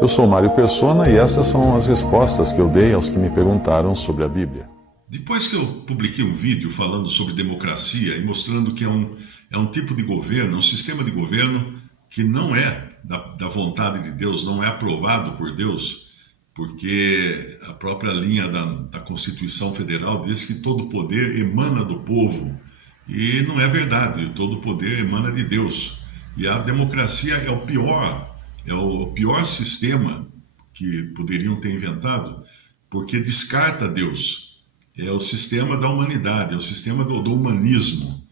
Eu sou Mário Persona e essas são as respostas que eu dei aos que me perguntaram sobre a Bíblia. Depois que eu publiquei um vídeo falando sobre democracia e mostrando que é um tipo de governo, um sistema de governo que não é da vontade de Deus, não é aprovado por Deus, porque a própria linha da Constituição Federal diz que todo poder emana do povo, e não é verdade, todo poder emana de Deus. E a democracia é o pior sistema que poderiam ter inventado, porque descarta Deus. É o sistema da humanidade, é o sistema do humanismo.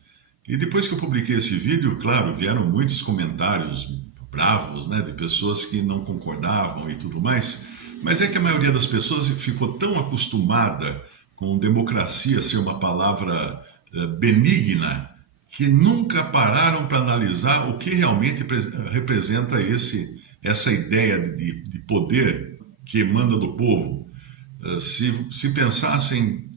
E depois que eu publiquei esse vídeo, claro, vieram muitos comentários bravos, né, de pessoas que não concordavam e tudo mais, mas é que a maioria das pessoas ficou tão acostumada com democracia ser uma palavra benigna, que nunca pararam para analisar o que realmente representa essa ideia de poder que emana do povo. Se pensassem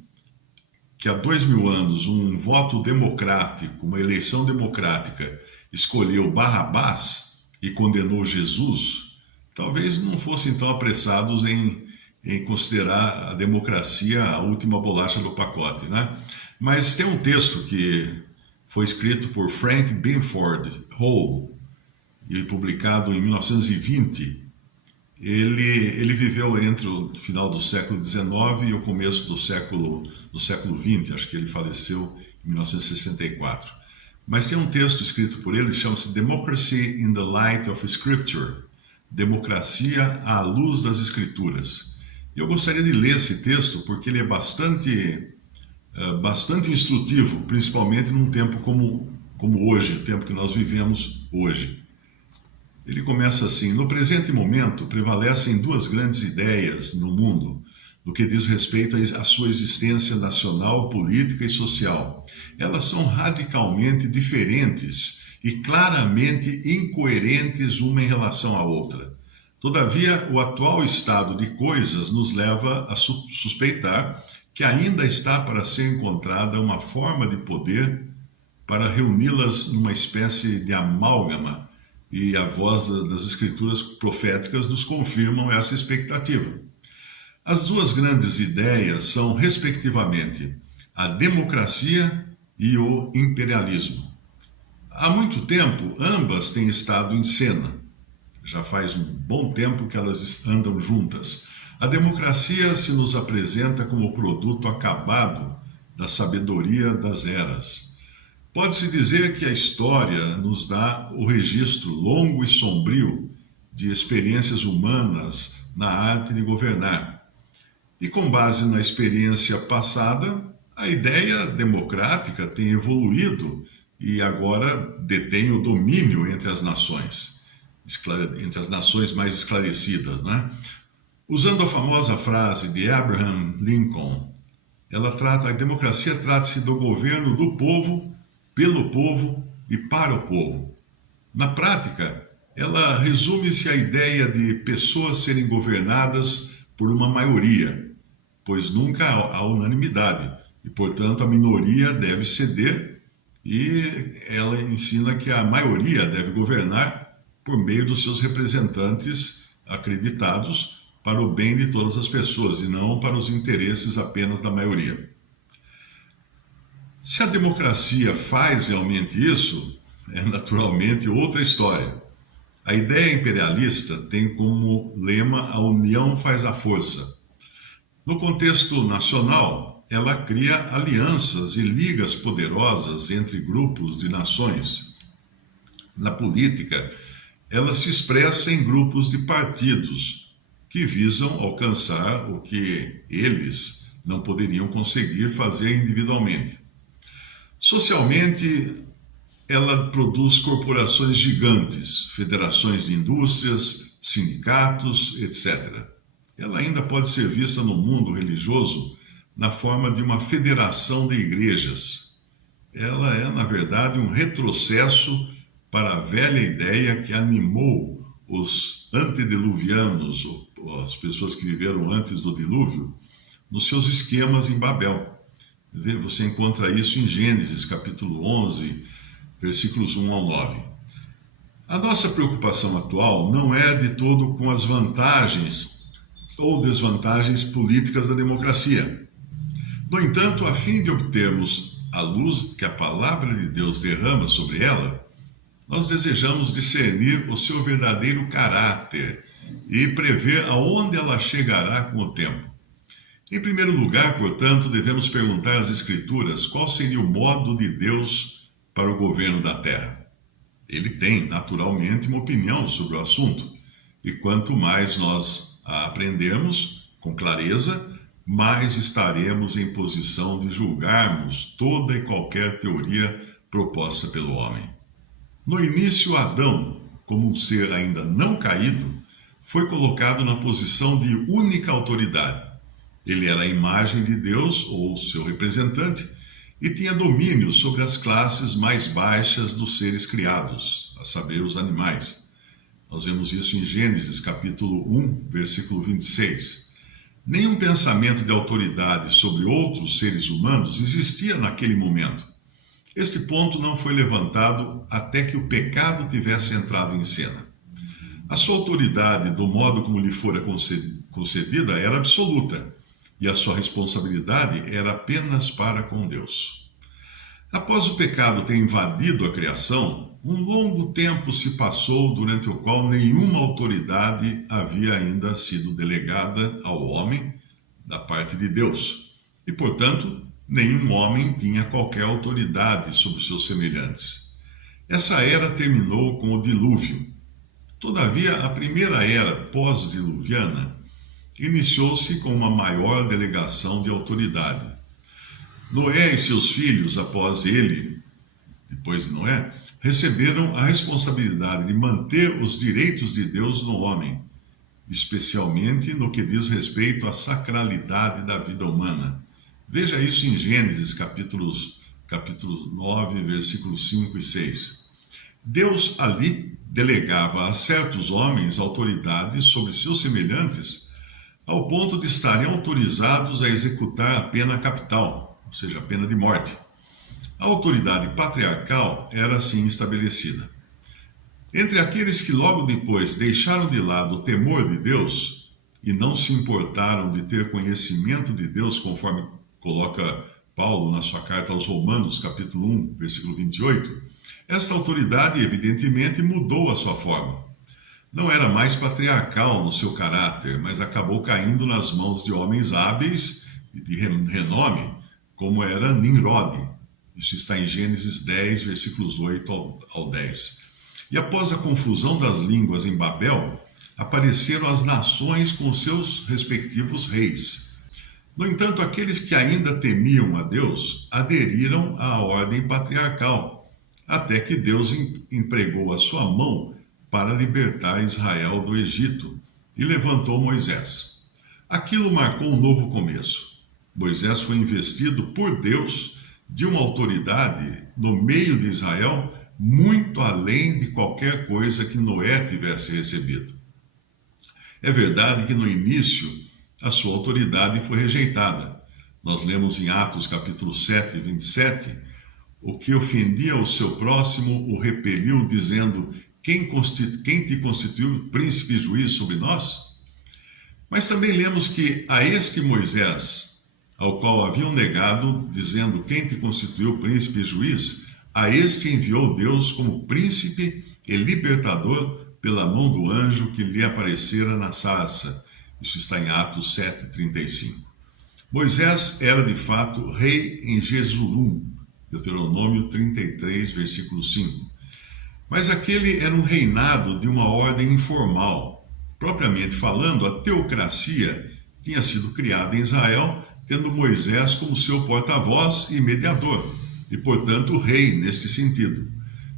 que há 2000 anos um voto democrático, uma eleição democrática, escolheu Barrabás e condenou Jesus, talvez não fossem tão apressados em considerar a democracia a última bolacha do pacote, né? Mas tem um texto que foi escrito por Frank Binford Hall e publicado em 1920. Ele viveu entre o final do século XIX e o começo do século XX, acho que ele faleceu em 1964. Mas tem um texto escrito por ele que chama-se Democracy in the Light of Scripture, Democracia à Luz das Escrituras. Eu gostaria de ler esse texto porque ele é bastante instrutivo, principalmente num tempo como hoje, o tempo que nós vivemos hoje. Ele começa assim: no presente momento prevalecem duas grandes ideias no mundo, no que diz respeito à sua existência nacional, política e social. Elas são radicalmente diferentes e claramente incoerentes uma em relação à outra. Todavia, o atual estado de coisas nos leva a suspeitar que ainda está para ser encontrada uma forma de poder para reuni-las numa espécie de amálgama, e a voz das escrituras proféticas nos confirmam essa expectativa. As duas grandes ideias são, respectivamente, a democracia e o imperialismo. Há muito tempo, ambas têm estado em cena. Já faz um bom tempo que elas andam juntas. A democracia se nos apresenta como o produto acabado da sabedoria das eras. Pode-se dizer que a história nos dá o registro longo e sombrio de experiências humanas na arte de governar. E com base na experiência passada, a ideia democrática tem evoluído e agora detém o domínio entre as nações mais esclarecidas, né? Usando a famosa frase de Abraham Lincoln, a democracia trata-se do governo do povo, pelo povo e para o povo. Na prática, ela resume-se à ideia de pessoas serem governadas por uma maioria, pois nunca há unanimidade, e, portanto, a minoria deve ceder, e ela ensina que a maioria deve governar por meio dos seus representantes acreditados para o bem de todas as pessoas, e não para os interesses apenas da maioria. Se a democracia faz realmente isso, é naturalmente outra história. A ideia imperialista tem como lema a união faz a força. No contexto nacional, ela cria alianças e ligas poderosas entre grupos de nações. Na política, ela se expressa em grupos de partidos que visam alcançar o que eles não poderiam conseguir fazer individualmente. Socialmente, ela produz corporações gigantes, federações de indústrias, sindicatos, etc. Ela ainda pode ser vista no mundo religioso na forma de uma federação de igrejas. Ela é, na verdade, um retrocesso para a velha ideia que animou os antediluvianos, ou as pessoas que viveram antes do dilúvio, nos seus esquemas em Babel. Você encontra isso em Gênesis, capítulo 11, versículos 1 ao 9. A nossa preocupação atual não é de todo com as vantagens ou desvantagens políticas da democracia. No entanto, a fim de obtermos a luz que a palavra de Deus derrama sobre ela, nós desejamos discernir o seu verdadeiro caráter e prever aonde ela chegará com o tempo. Em primeiro lugar, portanto, devemos perguntar às Escrituras qual seria o modo de Deus para o governo da terra. Ele tem, naturalmente, uma opinião sobre o assunto, e quanto mais nós a aprendermos com clareza, mais estaremos em posição de julgarmos toda e qualquer teoria proposta pelo homem. No início, Adão, como um ser ainda não caído, foi colocado na posição de única autoridade. Ele era a imagem de Deus, ou seu representante, e tinha domínio sobre as classes mais baixas dos seres criados, a saber, os animais. Nós vemos isso em Gênesis, capítulo 1, versículo 26. Nenhum pensamento de autoridade sobre outros seres humanos existia naquele momento. Este ponto não foi levantado até que o pecado tivesse entrado em cena. A sua autoridade, do modo como lhe fora concedida, era absoluta, e a sua responsabilidade era apenas para com Deus. Após o pecado ter invadido a criação, um longo tempo se passou durante o qual nenhuma autoridade havia ainda sido delegada ao homem da parte de Deus, e, portanto, nenhum homem tinha qualquer autoridade sobre os seus semelhantes. Essa era terminou com o dilúvio. Todavia, a primeira era pós-diluviana iniciou-se com uma maior delegação de autoridade. Noé e seus filhos, após ele, depois de Noé, receberam a responsabilidade de manter os direitos de Deus no homem, especialmente no que diz respeito à sacralidade da vida humana. Veja isso em Gênesis, capítulo 9, versículos 5 e 6. Deus ali delegava a certos homens autoridade sobre seus semelhantes, ao ponto de estarem autorizados a executar a pena capital, ou seja, a pena de morte. A autoridade patriarcal era assim estabelecida. Entre aqueles que logo depois deixaram de lado o temor de Deus e não se importaram de ter conhecimento de Deus, conforme coloca Paulo na sua carta aos Romanos, capítulo 1, versículo 28, esta autoridade evidentemente mudou a sua forma. Não era mais patriarcal no seu caráter, mas acabou caindo nas mãos de homens hábeis e de renome, como era Nimrod. Isso está em Gênesis 10, versículos 8 ao 10. E após a confusão das línguas em Babel, apareceram as nações com seus respectivos reis. No entanto, aqueles que ainda temiam a Deus aderiram à ordem patriarcal, até que Deus empregou a sua mão para libertar Israel do Egito e levantou Moisés. Aquilo marcou um novo começo. Moisés foi investido por Deus de uma autoridade no meio de Israel muito além de qualquer coisa que Noé tivesse recebido. É verdade que no início a sua autoridade foi rejeitada. Nós lemos em Atos capítulo 7, 27, o que ofendia o seu próximo o repeliu, dizendo: quem te constituiu príncipe e juiz sobre nós? Mas também lemos que a este Moisés, ao qual haviam negado, dizendo: quem te constituiu príncipe e juiz, a este enviou Deus como príncipe e libertador pela mão do anjo que lhe aparecera na sarça. Isso está em Atos 7:35. Moisés era de fato rei em Jesulum, Deuteronômio 33, versículo 5. Mas aquele era um reinado de uma ordem informal. Propriamente falando, a teocracia tinha sido criada em Israel, tendo Moisés como seu porta-voz e mediador, e, portanto, rei neste sentido.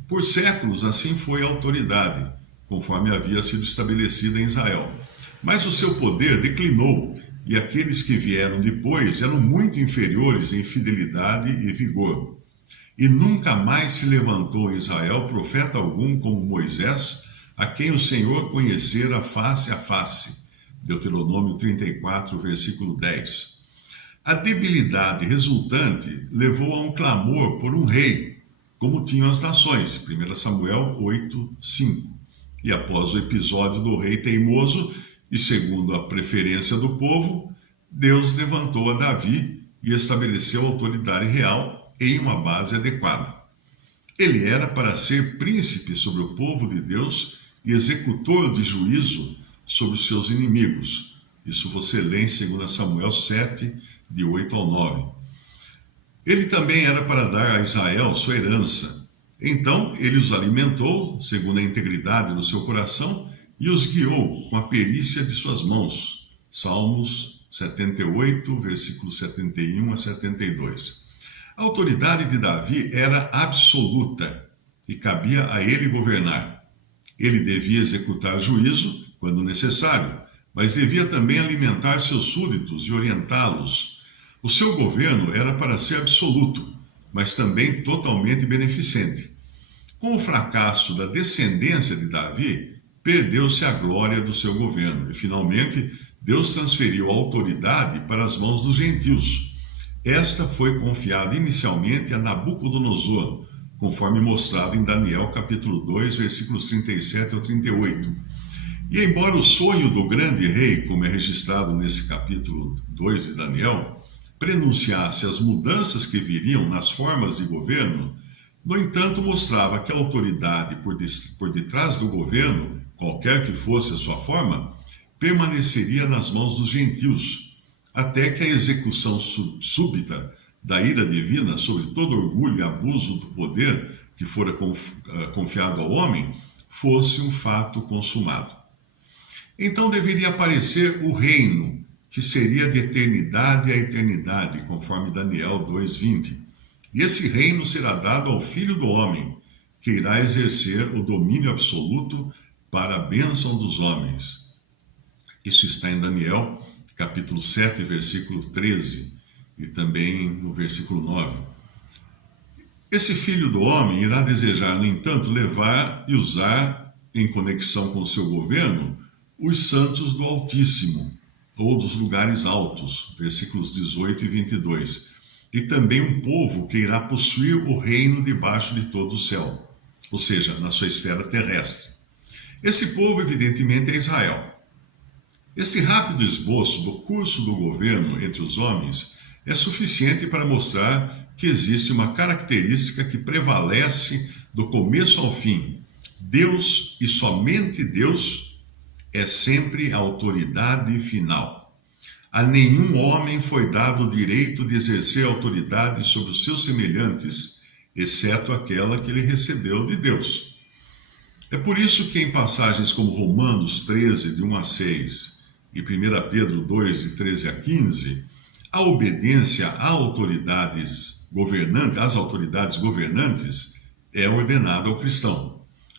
Por séculos, assim foi a autoridade, conforme havia sido estabelecida em Israel. Mas o seu poder declinou, e aqueles que vieram depois eram muito inferiores em fidelidade e vigor. E nunca mais se levantou em Israel profeta algum como Moisés, a quem o Senhor conhecera face a face. Deuteronômio 34, versículo 10. A debilidade resultante levou a um clamor por um rei, como tinham as nações, 1 Samuel 8:5. E após o episódio do rei teimoso, e segundo a preferência do povo, Deus levantou a Davi e estabeleceu a autoridade real em uma base adequada. Ele era para ser príncipe sobre o povo de Deus e executor de juízo sobre os seus inimigos. Isso você lê em 2 Samuel 7, de 8 ao 9. Ele também era para dar a Israel sua herança. Então ele os alimentou, segundo a integridade do seu coração, e os guiou com a perícia de suas mãos. Salmos 78, versículos 71 a 72. A autoridade de Davi era absoluta e cabia a ele governar. Ele devia executar juízo quando necessário, mas devia também alimentar seus súditos e orientá-los. O seu governo era para ser absoluto, mas também totalmente beneficente. Com o fracasso da descendência de Davi, perdeu-se a glória do seu governo e, finalmente, Deus transferiu a autoridade para as mãos dos gentios. Esta foi confiada inicialmente a Nabucodonosor, conforme mostrado em Daniel capítulo 2, versículos 37 ao 38. E embora o sonho do grande rei, como é registrado nesse capítulo 2 de Daniel, prenunciasse as mudanças que viriam nas formas de governo, no entanto mostrava que a autoridade por detrás do governo, qualquer que fosse a sua forma, permaneceria nas mãos dos gentios, até que a execução súbita da ira divina sobre todo orgulho e abuso do poder que fora confiado ao homem fosse um fato consumado. Então deveria aparecer o reino, que seria de eternidade a eternidade, conforme Daniel 2:20. E esse reino será dado ao Filho do Homem, que irá exercer o domínio absoluto para a bênção dos homens. Isso está em Daniel, capítulo 7, versículo 13, e também no versículo 9. Esse Filho do Homem irá desejar, no entanto, levar e usar, em conexão com o seu governo, os santos do Altíssimo, ou dos lugares altos, versículos 18 e 22, e também um povo que irá possuir o reino debaixo de todo o céu, ou seja, na sua esfera terrestre. Esse povo, evidentemente, é Israel. Esse rápido esboço do curso do governo entre os homens é suficiente para mostrar que existe uma característica que prevalece do começo ao fim. Deus, e somente Deus, é sempre a autoridade final. A nenhum homem foi dado o direito de exercer autoridade sobre os seus semelhantes, exceto aquela que ele recebeu de Deus. É por isso que em passagens como Romanos 13, de 1 a 6, e 1 Pedro 2, de 13 a 15, a obediência às autoridades governantes é ordenada ao cristão.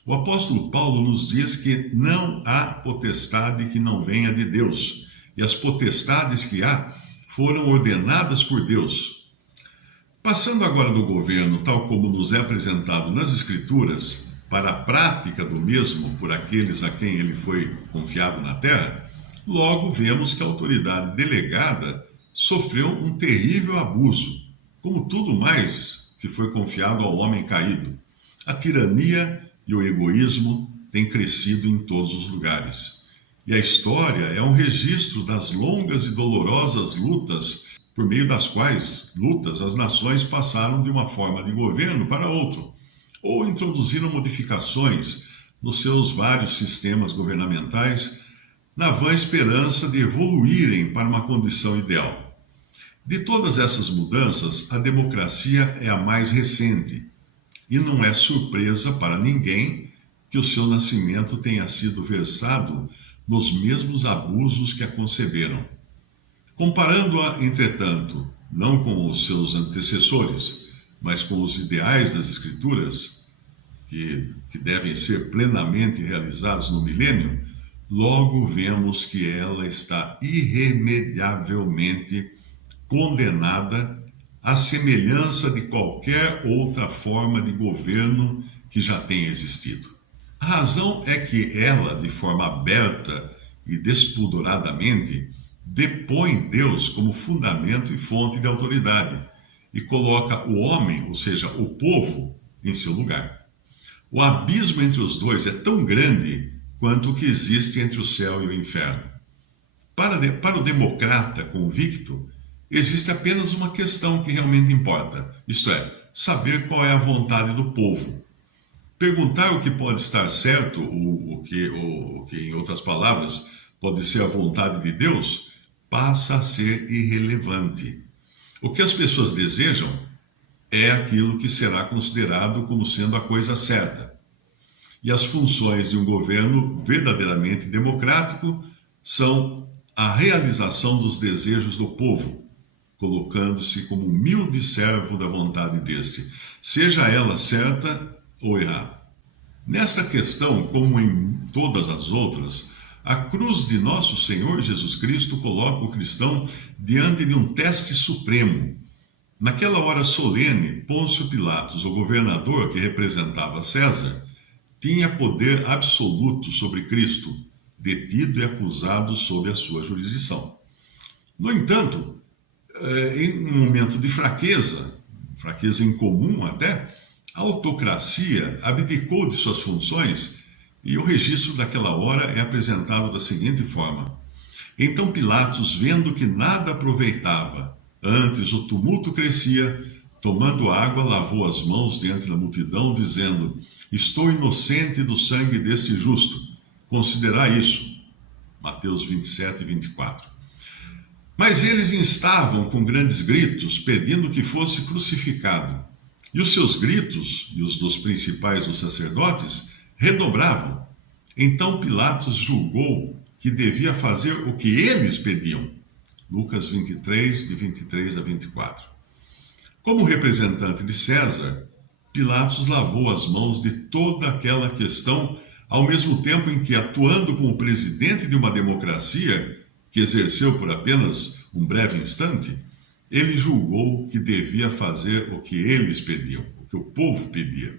O apóstolo Paulo nos diz que não há potestade que não venha de Deus, e as potestades que há foram ordenadas por Deus. Passando agora do governo, tal como nos é apresentado nas Escrituras, para a prática do mesmo por aqueles a quem ele foi confiado na terra, logo vemos que a autoridade delegada sofreu um terrível abuso, como tudo mais que foi confiado ao homem caído. A tirania e o egoísmo têm crescido em todos os lugares. E a história é um registro das longas e dolorosas lutas por meio das quais as nações passaram de uma forma de governo para outra, ou introduziram modificações nos seus vários sistemas governamentais na vã esperança de evoluírem para uma condição ideal. De todas essas mudanças, a democracia é a mais recente, e não é surpresa para ninguém que o seu nascimento tenha sido versado nos mesmos abusos que a conceberam. Comparando-a, entretanto, não com os seus antecessores, mas com os ideais das Escrituras, que devem ser plenamente realizados no milênio, logo vemos que ela está irremediavelmente condenada à semelhança de qualquer outra forma de governo que já tenha existido. A razão é que ela, de forma aberta e despudoradamente, depõe Deus como fundamento e fonte de autoridade e coloca o homem, ou seja, o povo, em seu lugar. O abismo entre os dois é tão grande quanto o que existe entre o céu e o inferno. Para o democrata convicto, existe apenas uma questão que realmente importa, isto é, saber qual é a vontade do povo. Perguntar o que pode estar certo, o que, em outras palavras, pode ser a vontade de Deus, passa a ser irrelevante. O que as pessoas desejam é aquilo que será considerado como sendo a coisa certa. E as funções de um governo verdadeiramente democrático são a realização dos desejos do povo, colocando-se como humilde servo da vontade deste, seja ela certa ou errada. Nesta questão, como em todas as outras, a cruz de nosso Senhor Jesus Cristo coloca o cristão diante de um teste supremo. Naquela hora solene, Pôncio Pilatos, o governador que representava César, tinha poder absoluto sobre Cristo, detido e acusado sob a sua jurisdição. No entanto, em um momento de fraqueza incomum até, a autocracia abdicou de suas funções e o registro daquela hora é apresentado da seguinte forma: Então Pilatos, vendo que nada aproveitava, antes o tumulto crescia, tomando água, lavou as mãos diante da multidão, dizendo: Estou inocente do sangue deste justo. Considerai isso. Mateus 27 e 24. Mas eles instavam com grandes gritos, pedindo que fosse crucificado. E os seus gritos, e os dos principais dos sacerdotes, redobravam. Então Pilatos julgou que devia fazer o que eles pediam. Lucas 23, de 23 a 24. Como representante de César, Pilatos lavou as mãos de toda aquela questão, ao mesmo tempo em que, atuando como presidente de uma democracia, que exerceu por apenas um breve instante, ele julgou que devia fazer o que eles pediam, o que o povo pedia.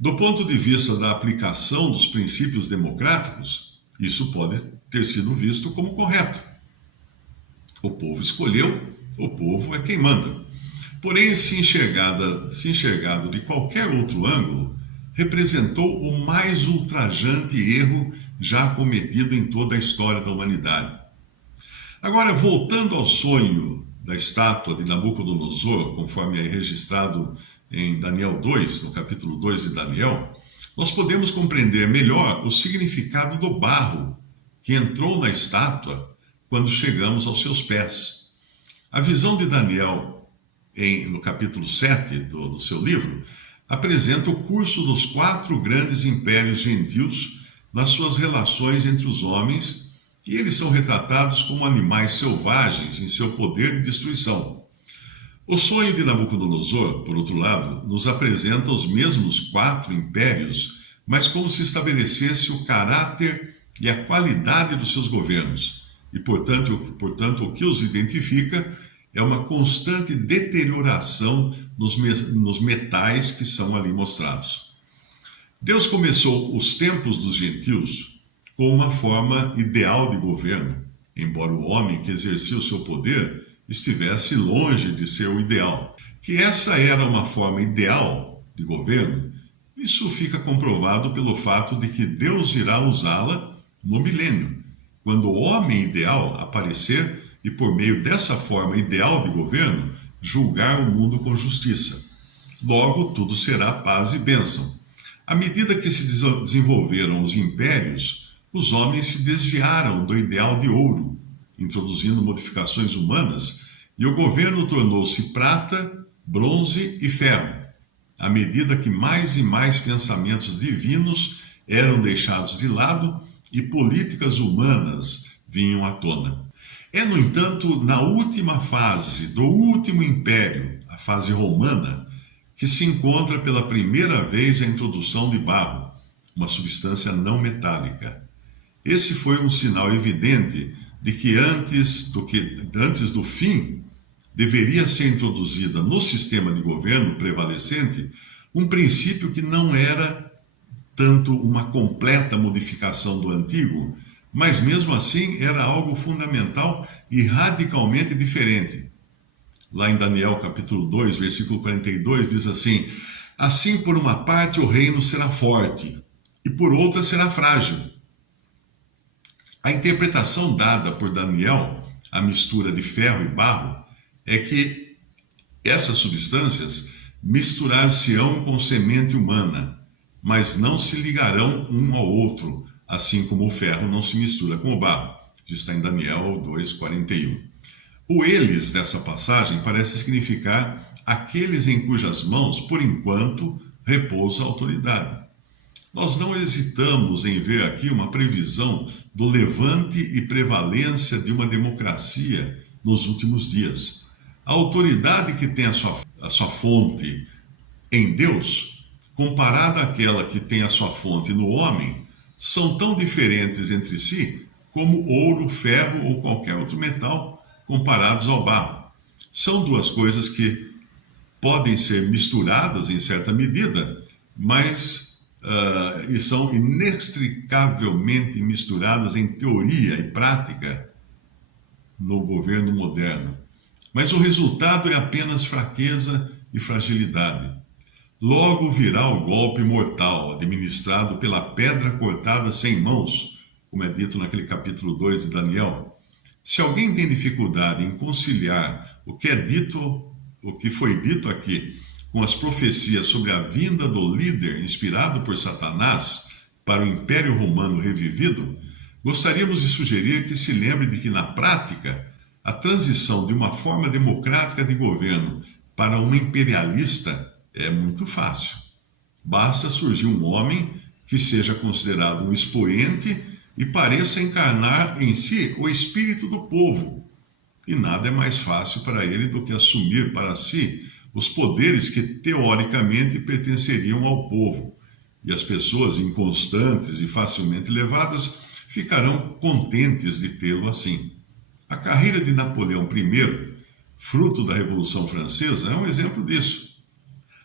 Do ponto de vista da aplicação dos princípios democráticos, isso pode ter sido visto como correto. O povo escolheu, o povo é quem manda. Porém, se enxergado de qualquer outro ângulo, representou o mais ultrajante erro já cometido em toda a história da humanidade. Agora, voltando ao sonho da estátua de Nabucodonosor, conforme é registrado em Daniel 2, no capítulo 2 de Daniel, nós podemos compreender melhor o significado do barro que entrou na estátua quando chegamos aos seus pés. A visão de Daniel, no capítulo 7 do seu livro, apresenta o curso dos 4 grandes impérios gentios nas suas relações entre os homens, e eles são retratados como animais selvagens em seu poder de destruição. O sonho de Nabucodonosor, por outro lado, nos apresenta os mesmos 4 impérios, mas como se estabelecesse o caráter e a qualidade dos seus governos. E, portanto, o que os identifica é uma constante deterioração nos metais que são ali mostrados. Deus começou os tempos dos gentios com uma forma ideal de governo, embora o homem que exercia o seu poder estivesse longe de ser o ideal. Que essa era uma forma ideal de governo, isso fica comprovado pelo fato de que Deus irá usá-la no milênio, quando o homem ideal aparecer e, por meio dessa forma ideal de governo, julgar o mundo com justiça. Logo, tudo será paz e bênção. À medida que se desenvolveram os impérios, os homens se desviaram do ideal de ouro, introduzindo modificações humanas, e o governo tornou-se prata, bronze e ferro, à medida que mais e mais pensamentos divinos eram deixados de lado e políticas humanas vinham à tona. É, no entanto, na última fase do último império, a fase romana, que se encontra pela primeira vez a introdução de barro, uma substância não metálica. Esse foi um sinal evidente de que antes do fim deveria ser introduzida no sistema de governo prevalecente um princípio que não era tanto uma completa modificação do antigo, mas mesmo assim era algo fundamental e radicalmente diferente. Lá em Daniel capítulo 2, versículo 42, diz assim: Assim, por uma parte, o reino será forte, e por outra será frágil. A interpretação dada por Daniel, a mistura de ferro e barro, é que essas substâncias misturar-se-ão com semente humana, mas não se ligarão um ao outro, assim como o ferro não se mistura com o barro. Isso está em Daniel 2,41. O eles dessa passagem parece significar aqueles em cujas mãos, por enquanto, repousa a autoridade. Nós não hesitamos em ver aqui uma previsão do levante e prevalência de uma democracia nos últimos dias. A autoridade que tem a sua fonte em Deus, comparada àquela que tem a sua fonte no homem, são tão diferentes entre si como ouro, ferro ou qualquer outro metal comparados ao barro. São duas coisas que podem ser misturadas em certa medida, mas e são inextricavelmente misturadas em teoria e prática no governo moderno. Mas o resultado é apenas fraqueza e fragilidade. Logo virá o golpe mortal, administrado pela pedra cortada sem mãos, como é dito naquele capítulo 2 de Daniel. Se alguém tem dificuldade em conciliar o que foi dito aqui com as profecias sobre a vinda do líder inspirado por Satanás para o Império Romano revivido, gostaríamos de sugerir que se lembre de que, na prática, a transição de uma forma democrática de governo para uma imperialista é muito fácil. Basta surgir um homem que seja considerado um expoente e pareça encarnar em si o espírito do povo. E nada é mais fácil para ele do que assumir para si os poderes que teoricamente pertenceriam ao povo. E as pessoas inconstantes e facilmente levadas ficarão contentes de tê-lo assim. A carreira de Napoleão I, fruto da Revolução Francesa, é um exemplo disso.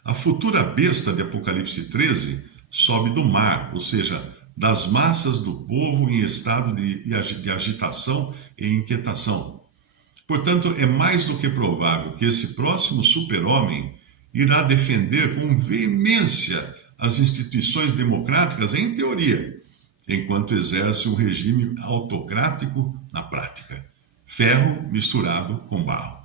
A futura besta de Apocalipse 13 sobe do mar, ou seja, das massas do povo em estado de agitação e inquietação. Portanto, é mais do que provável que esse próximo super-homem irá defender com veemência as instituições democráticas em teoria, enquanto exerce um regime autocrático na prática. Ferro misturado com barro.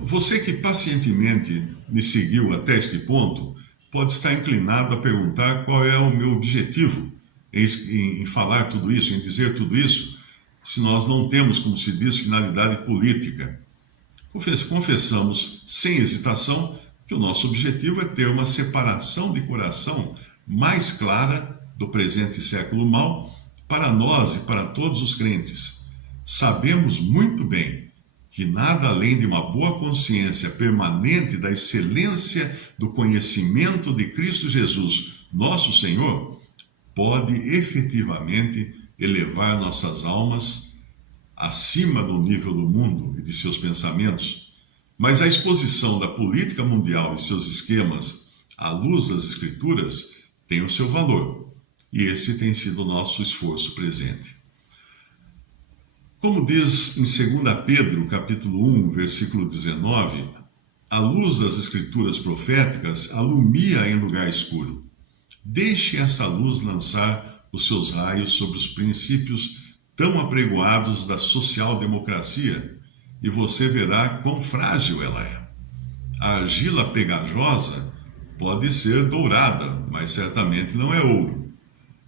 Você que pacientemente me seguiu até este ponto, pode estar inclinado a perguntar qual é o meu objetivo em falar tudo isso, em dizer tudo isso, se nós não temos, como se diz, finalidade política. Confessamos, sem hesitação, que o nosso objetivo é ter uma separação de coração mais clara do presente século mau para nós e para todos os crentes. Sabemos muito bem que nada além de uma boa consciência permanente da excelência do conhecimento de Cristo Jesus, nosso Senhor, pode efetivamente elevar nossas almas acima do nível do mundo e de seus pensamentos. Mas a exposição da política mundial e seus esquemas à luz das Escrituras tem o seu valor, e esse tem sido o nosso esforço presente. Como diz em 2 Pedro, capítulo 1, versículo 19, a luz das Escrituras proféticas alumia em lugar escuro. Deixe essa luz lançar os seus raios sobre os princípios tão apregoados da social-democracia, e você verá quão frágil ela é. A argila pegajosa pode ser dourada, mas certamente não é ouro.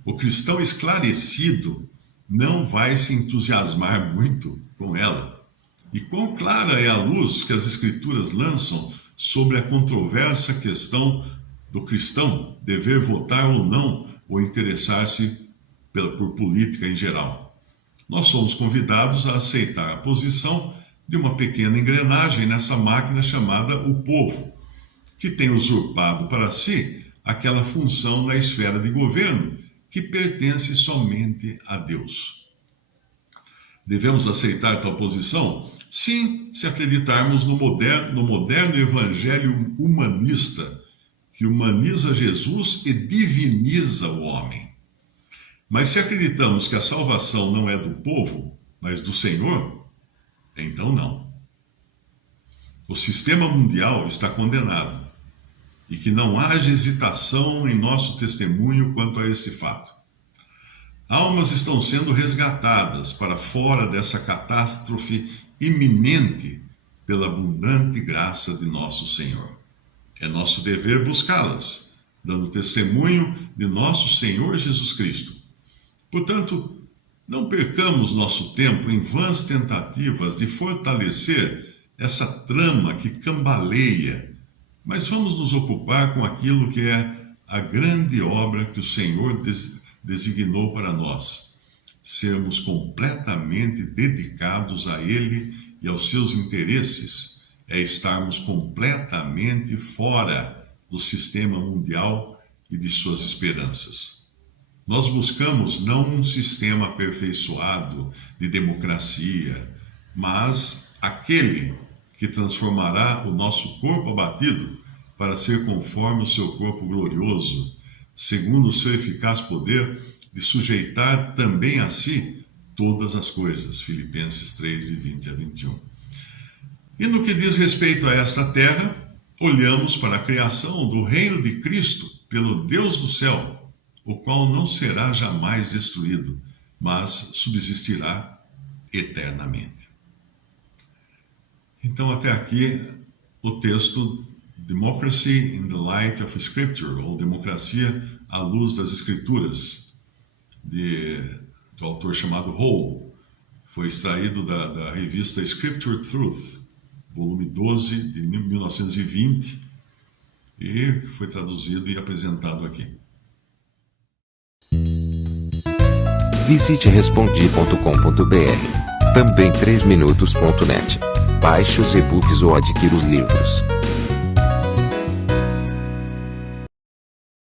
O cristão esclarecido não vai se entusiasmar muito com ela. E quão clara é a luz que as Escrituras lançam sobre a controversa questão do cristão dever votar ou não, ou interessar-se por política em geral. Nós somos convidados a aceitar a posição de uma pequena engrenagem nessa máquina chamada o povo, que tem usurpado para si aquela função na esfera de governo que pertence somente a Deus. Devemos aceitar tal posição? Sim, se acreditarmos no moderno evangelho humanista, que humaniza Jesus e diviniza o homem. Mas se acreditamos que a salvação não é do povo, mas do Senhor, então não. O sistema mundial está condenado. e que não haja hesitação em nosso testemunho quanto a esse fato. Almas estão sendo resgatadas para fora dessa catástrofe iminente pela abundante graça de nosso Senhor. É nosso dever buscá-las, dando testemunho de nosso Senhor Jesus Cristo. Portanto, não percamos nosso tempo em vãs tentativas de fortalecer essa trama que cambaleia, mas vamos nos ocupar com aquilo que é a grande obra que o Senhor designou para nós, sermos completamente dedicados a Ele e aos seus interesses, é estarmos completamente fora do sistema mundial e de suas esperanças. Nós buscamos não um sistema aperfeiçoado de democracia, mas aquele que transformará o nosso corpo abatido para ser conforme o seu corpo glorioso, segundo o seu eficaz poder de sujeitar também a si todas as coisas. Filipenses 3, de 20 a 21. E no que diz respeito a esta terra, olhamos para a criação do reino de Cristo pelo Deus do céu, o qual não será jamais destruído, mas subsistirá eternamente. Então, até aqui, o texto Democracy in the Light of Scripture, ou Democracia à Luz das Escrituras, do autor chamado Hall. Foi extraído da revista Scripture Truth, volume 12, de 1920, e foi traduzido e apresentado aqui. Visite respondi.com.br. Também 3minutos.net. Baixe os e-books ou adquira os livros.